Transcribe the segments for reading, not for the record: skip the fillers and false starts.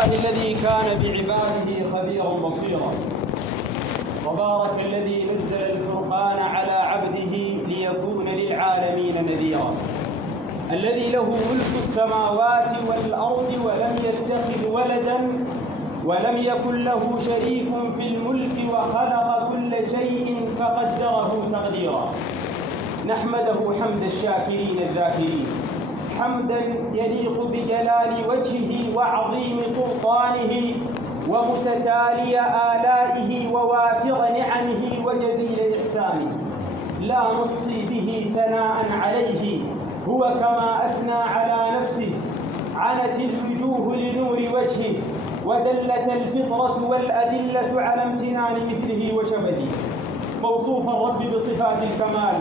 لله الذي كان بعباده خبيرا بصيرا، وبارك الذي نزل الفرقان على عبده ليكون للعالمين نذيرا، الذي له ملك السماوات والأرض ولم يتخذ ولدا ولم يكن له شريك في الملك وخلق كل شيء فقدره تقديرا. نحمده حمد الشاكرين الذاكرين، حمدا يليق بجلال وجهه وعظيم سلطانه ومتتالي آلائه ووافر نعمه وجزيل إحسانه، لا نحصي به ثناء عليه، هو كما أثنى على نفسه. عنت الوجوه لنور وجهه ودلت الفطرة والأدلة على امتنان مثله وشبهه، موصوف الرب بصفات الكمال،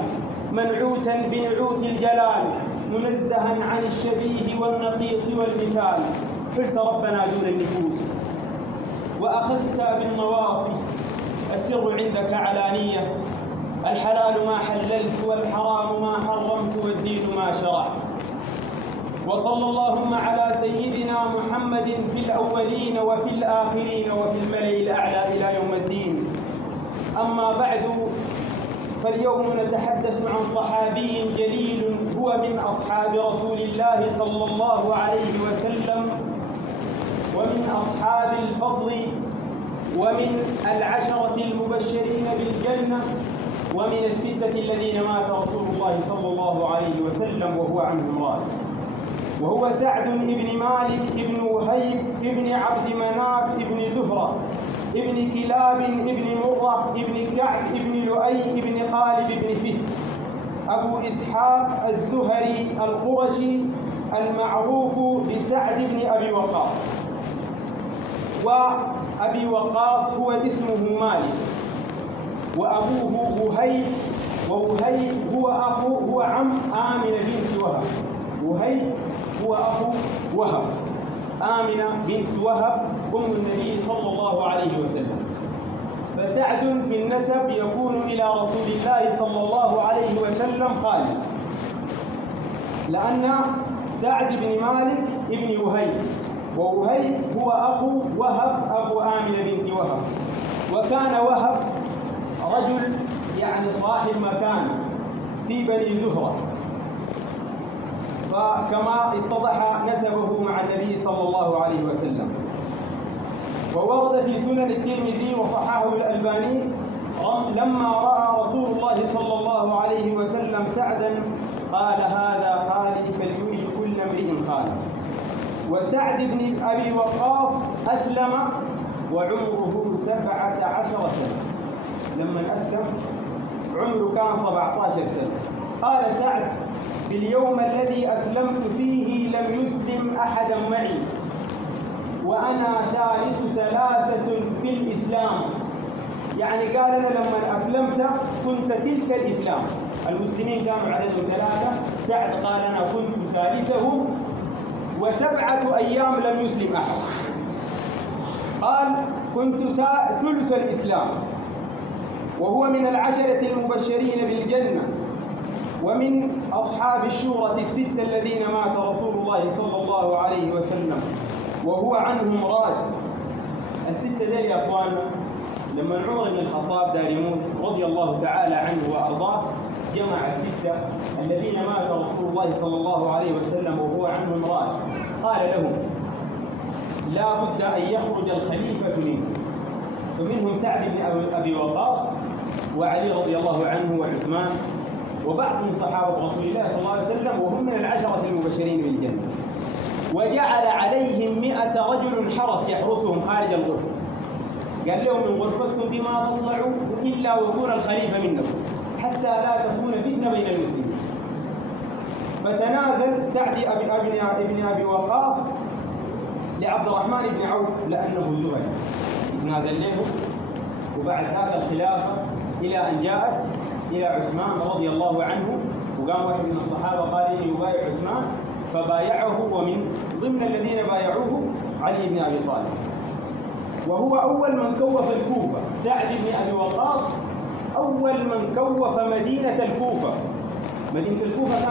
منعوتا بنعوت الجلال، منزها عن الشبيه والنقيص والمثال. حلت ربنا دون النفوس وأخذت بالنواصي، السر عندك علانية، الحلال ما حللت والحرام ما حرمت والدين ما شرعت. وصلى اللهم على سيدنا محمد في الأولين وفي الآخرين وفي الملأ الأعلى إلى يوم الدين. أما بعد، فاليوم نتحدث عن صحابي جليل هو من أصحاب رسول الله صلى الله عليه وسلم، ومن أصحاب الفضل، ومن العشرة المبشرين بالجنة، ومن الستة الذين مات رسول الله صلى الله عليه وسلم وهو عنهم راض، وهو سعد بن مالك بن وهيب بن عبد مناف بن زهرة ابن كلاب ابن مرة ابن كعب ابن لؤي ابن خالد بن فهد، أبو إسحاق الزهري القرشي المعروف بسعد بن أبي وقاص. وأبي وقاص هو اسمه مالك، وأبوه وهيب، ووهيب هو عم آمنة بنت وهب. وهيب هو أخو وهب، آمنة بنت وهب أم النبي صلى الله عليه وسلم. فسعد في النسب يكون إلى رسول الله صلى الله عليه وسلم خالد، لأن سعد بن مالك ابن وهيب، ووهيب هو أخو وهب أبو آمنة بنت وهب. وكان وهب رجل يعني صاحب مكان في بني زهرة، فكما اتضح نسبه مع النبي صلى الله عليه وسلم. وورد في سنن الترمذي وصححه الألباني لما رأى رسول الله صلى الله عليه وسلم سعدا قال: هذا خالد فليولد كل امرئ خالد. وسعد بن أبي وقاص أسلم وعمره 17 سنة، لما أسلم عمره كان 17 سنة. قال سعد: باليوم الذي أسلمت فيه لم يسلم أحدا معي، وأنا ثالث 3 في الإسلام. يعني قال: أنا لما أسلمت كنت تلك الإسلام، المسلمين كانوا عددهم 3، سعد قال: أنا كنت ثالثهم، و7 أيام لم يسلم أحد. قال: كنت ثلث الإسلام، وهو من العشرة المبشرين بالجنة، ومن أصحاب الشورى ال6 الذين مات رسول الله صلى الله عليه وسلم وهو عنهم راض. ال6 دول يا أخواننا، لما عمر بن الخطاب دار يموت رضي الله تعالى عنه وأرضاه، جمع ال6 الذين مات رسول الله صلى الله عليه وسلم وهو عنهم راض، قال لهم: لا بد أن يخرج الخليفة منكم. فمنهم سعد بن أبي وقاص وعلي رضي الله عنه وعثمان وبعض من صحابة رسول الله صلى الله عليه وسلم، وهم من العشرة المبشرين بالجنة. وجعل عليهم 100 رجل حرس يحرسهم خارج الغرفة، قال لهم: من غرفتكم بما تطلعوا إلا ويكون الخليفة منكم، حتى لا تكون فتنة بين المسلمين. فتنازل سعد ابن أبي وقاص لعبد الرحمن بن عوف لأنه زهري، تنازل له. وبعد هذا الخلافة إلى أن جاءت إلى عثمان رضي الله عنه، وقام واحد من الصحابة قال: إني أبايع عثمان، فبايعه، ومن ضمن الذين بايعوه علي بن أبي طالب. وهو أول من كوف الكوفة، سعد بن أبي وقاص أول من كوف مدينة الكوفة. مدينة الكوفة